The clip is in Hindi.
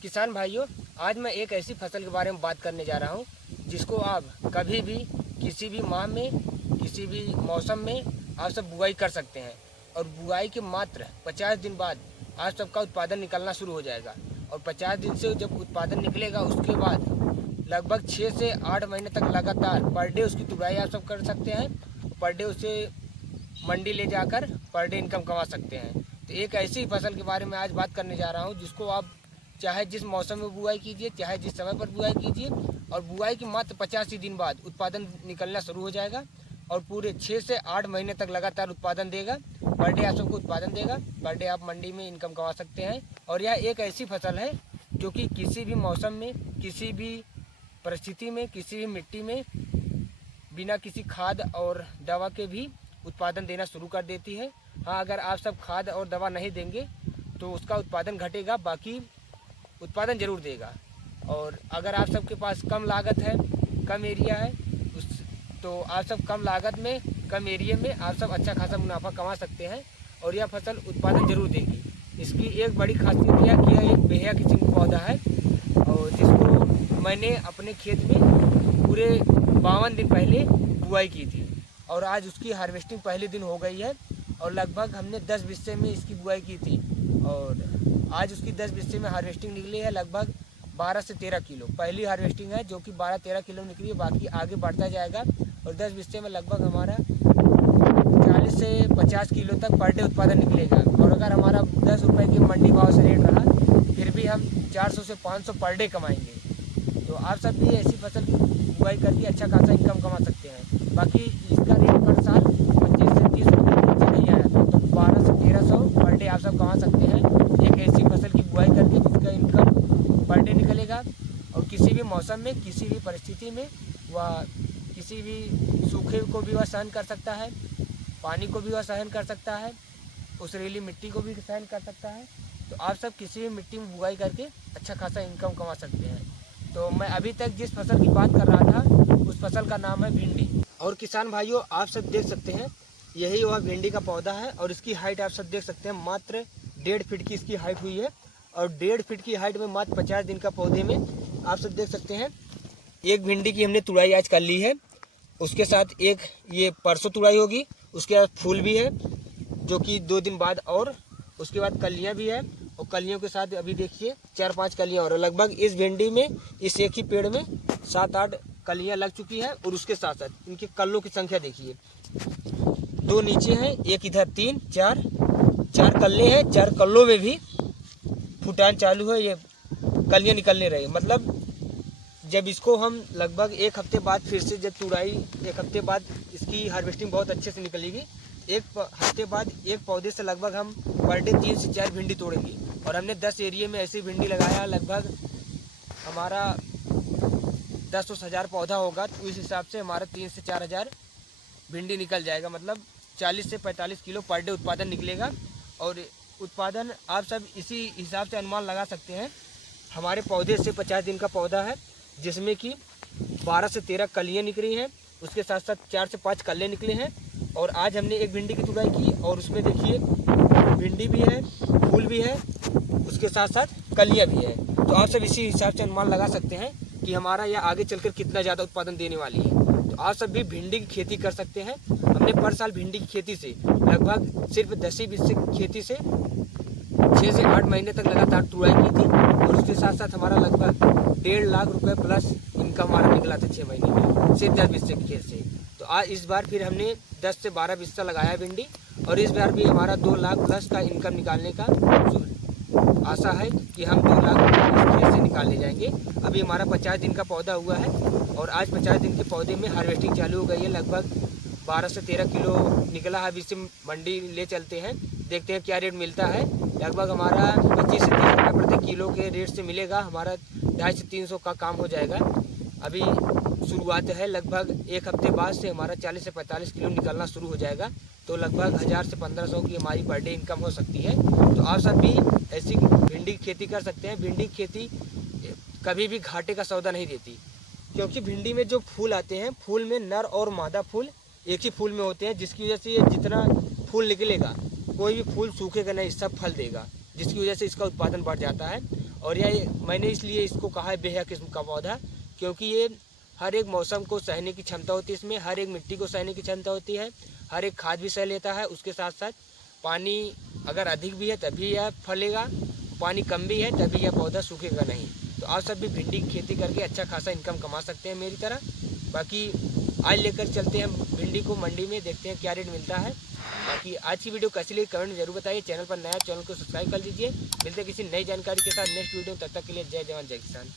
किसान भाइयों, आज मैं एक ऐसी फसल के बारे में बात करने जा रहा हूं जिसको आप कभी भी किसी भी माह में किसी भी मौसम में आप सब बुआई कर सकते हैं और बुआई के मात्र 50 दिन बाद आप सबका उत्पादन निकलना शुरू हो जाएगा। और 50 दिन से जब उत्पादन निकलेगा उसके बाद लगभग 6 से 8 महीने तक लगातार पर डे उसकी तुड़ाई आप सब कर सकते हैं। पर डे उसे मंडी ले जाकर पर डे इनकम कमा सकते हैं। तो एक ऐसी फसल के बारे में आज बात करने जा रहा हूँ जिसको आप चाहे जिस मौसम में बुआई कीजिए, चाहे जिस समय पर बुआई कीजिए, और बुआई के मात्र 50 ही दिन बाद उत्पादन निकलना शुरू हो जाएगा और पूरे 6 से 8 महीने तक लगातार उत्पादन देगा। पर डे आप सबको उत्पादन देगा, पर डे आप मंडी में इनकम कमा सकते हैं। और यह एक ऐसी फसल है जो कि किसी भी मौसम में, किसी भी परिस्थिति में, किसी भी मिट्टी में बिना किसी खाद और दवा के भी उत्पादन देना शुरू कर देती है। हाँ, अगर आप सब खाद और दवा नहीं देंगे तो उसका उत्पादन घटेगा, बाकी उत्पादन जरूर देगा। और अगर आप सबके पास कम लागत है, कम एरिया है, तो आप सब कम लागत में, कम एरिया में आप सब अच्छा खासा मुनाफा कमा सकते हैं और यह फसल उत्पादन जरूर देगी। इसकी एक बड़ी खासियत यह कि यह एक बेहया किस्म का पौधा है और जिसको मैंने अपने खेत में पूरे 52 दिन पहले बुआई की थी और आज उसकी हार्वेस्टिंग पहले दिन हो गई है। और लगभग हमने 10 बिस्से में इसकी बुआई की थी और आज उसकी 10 बिस्से में हार्वेस्टिंग निकली है लगभग 12 से 13 किलो। पहली हार्वेस्टिंग है जो कि 12-13 किलो निकली है, बाकी आगे बढ़ता जाएगा। और 10 बिस्से में लगभग हमारा 40 से 50 किलो तक पर डे उत्पादन निकलेगा। और अगर हमारा 10 रुपये की मंडी भाव से रेट रहा फिर भी हम 400 से 500 पर डे कमाएंगे। तो आप सब भी ऐसी फसल की बुआई करके अच्छा खासा इनकम कमा सकते हैं। बाकी इसका रेट पर साल 25 से 30 रुपये के नीचे नहीं आया था, तो 1200 से 1300 पर डे आप सब कमा सकते हैं एक ऐसी फसल की बुआई करके जिसका इनकम पर डे निकलेगा। और किसी भी मौसम में, किसी भी परिस्थिति में वह किसी भी सूखे को भी वह सहन कर सकता है, पानी को भी वह सहन कर सकता है, उस रेली मिट्टी को भी सहन कर सकता है। तो आप सब किसी भी मिट्टी में बुआई करके अच्छा खासा इनकम कमा सकते हैं। तो मैं अभी तक जिस फसल की बात कर रहा था उस फसल का नाम है भिंडी। और किसान भाइयों, आप सब देख सकते हैं यही वह भिंडी का पौधा है और इसकी हाइट आप सब देख सकते हैं, मात्र 1.5 फीट की इसकी हाइट हुई है। और 1.5 फीट की हाइट में मात्र 50 दिन का पौधे में आप सब देख सकते हैं एक भिंडी की हमने तुड़ाई आज कर ली है। उसके साथ एक ये परसों तुड़ाई होगी, उसके बाद फूल भी है जो कि 2 दिन बाद, और उसके बाद कलियां भी है। और कलियों के साथ अभी देखिए 4-5 कलियां और लगभग इस भिंडी में, इस एक ही पेड़ में 7-8 कलियां लग चुकी है। और उसके साथ साथ इनके कल्लों की संख्या देखिए, 2 नीचे हैं, एक इधर, 3-4 कल्ले हैं। 4 कल्लों में भी फुटान चालू है, ये कलियां निकलने रही। मतलब जब इसको हम लगभग 1 हफ्ते बाद फिर से जब तुड़ाई, 1 हफ्ते बाद इसकी हार्वेस्टिंग बहुत अच्छे से निकलेगी। 1 हफ्ते बाद एक पौधे से लगभग हम पर डे 3 से 4 भिंडी तोड़ेंगे। और हमने 10 एरिया में ऐसी भिंडी लगाया, लगभग हमारा 10-10,000 पौधा होगा, तो इस हिसाब से हमारा 3 से 4 हज़ार भिंडी निकल जाएगा। मतलब 40 से 45 किलो पर डे उत्पादन निकलेगा। और उत्पादन आप सब इसी हिसाब से अनुमान लगा सकते हैं। हमारे पौधे से 50 दिन का पौधा है जिसमें कि 12 से 13 कलियाँ निकली हैं, उसके साथ साथ 4 से 5 कल्ले निकले हैं। और आज हमने एक भिंडी की तुड़ाई की और उसमें देखिए भिंडी भी है, फूल भी है, उसके साथ साथ कलियाँ भी है। तो आप सब इसी हिसाब से अनुमान लगा सकते हैं कि हमारा यह आगे चलकर कितना ज़्यादा उत्पादन देने वाली है। तो आप सब भी भिंडी की खेती कर सकते हैं। हमने पर साल भिंडी की खेती से लगभग सिर्फ 10 बिस्से की खेती से 6 से 8 महीने तक लगातार तुड़ाई की थी और उसके साथ साथ हमारा लगभग 1.5 लाख रुपए प्लस इनकम हमारा निकला था 6 महीने में, सिर्फ 10 बिस्से की खेत से। तो आज इस बार फिर हमने 10 से 12 बिस्सा लगाया भिंडी और इस बार भी हमारा 2 लाख प्लस का इनकम निकालने का आशा है कि हम 2 लाख इस खेत से निकाल ले जाएंगे। अभी हमारा 50 दिन का पौधा हुआ है और आज 50 दिन के पौधे में हार्वेस्टिंग चालू हो गई है। लगभग 12 से 13 किलो निकला है। अभी इसे मंडी ले चलते हैं, देखते हैं क्या रेट मिलता है। लगभग हमारा 25 से 30 रुपये प्रति किलो के रेट से मिलेगा, हमारा 250 से 300 का काम हो जाएगा। अभी शुरुआत है, लगभग 1 हफ्ते बाद से हमारा 40 से 45 किलो निकलना शुरू हो जाएगा। तो लगभग 1000 से 1500 की हमारी पर डे इनकम हो सकती है। तो आप सब भी ऐसी भिंडी की खेती कर सकते हैं। भिंडी की खेती कभी भी घाटे का सौदा नहीं देती, क्योंकि भिंडी में जो फूल आते हैं, फूल में नर और मादा फूल एक ही फूल में होते हैं, जिसकी वजह से ये जितना फूल निकलेगा कोई भी फूल सूखेगा नहीं, सब फल देगा, जिसकी वजह से इसका उत्पादन बढ़ जाता है। और यह मैंने इसलिए इसको कहा है बेहा किस्म का पौधा, क्योंकि ये हर एक मौसम को सहने की क्षमता होती है इसमें, हर एक मिट्टी को सहने की क्षमता होती है, हर एक खाद भी सह लेता है। उसके साथ साथ पानी अगर अधिक भी है तभी यह फलेगा, पानी कम भी है तभी यह पौधा सूखेगा नहीं। तो आप सब भी भिंडी की खेती करके अच्छा खासा इनकम कमा सकते हैं मेरी तरह। बाकी आज लेकर चलते हैं भिंडी को मंडी में, देखते हैं क्या रेट मिलता है। बाकी आज की वीडियो कैसी लगी कमेंट में जरूर बताइए। चैनल पर नया चैनल को सब्सक्राइब कर लीजिए। मिलते हैं किसी नई जानकारी के साथ नेक्स्ट वीडियो, तब तक के लिए जय जवान जय किसान।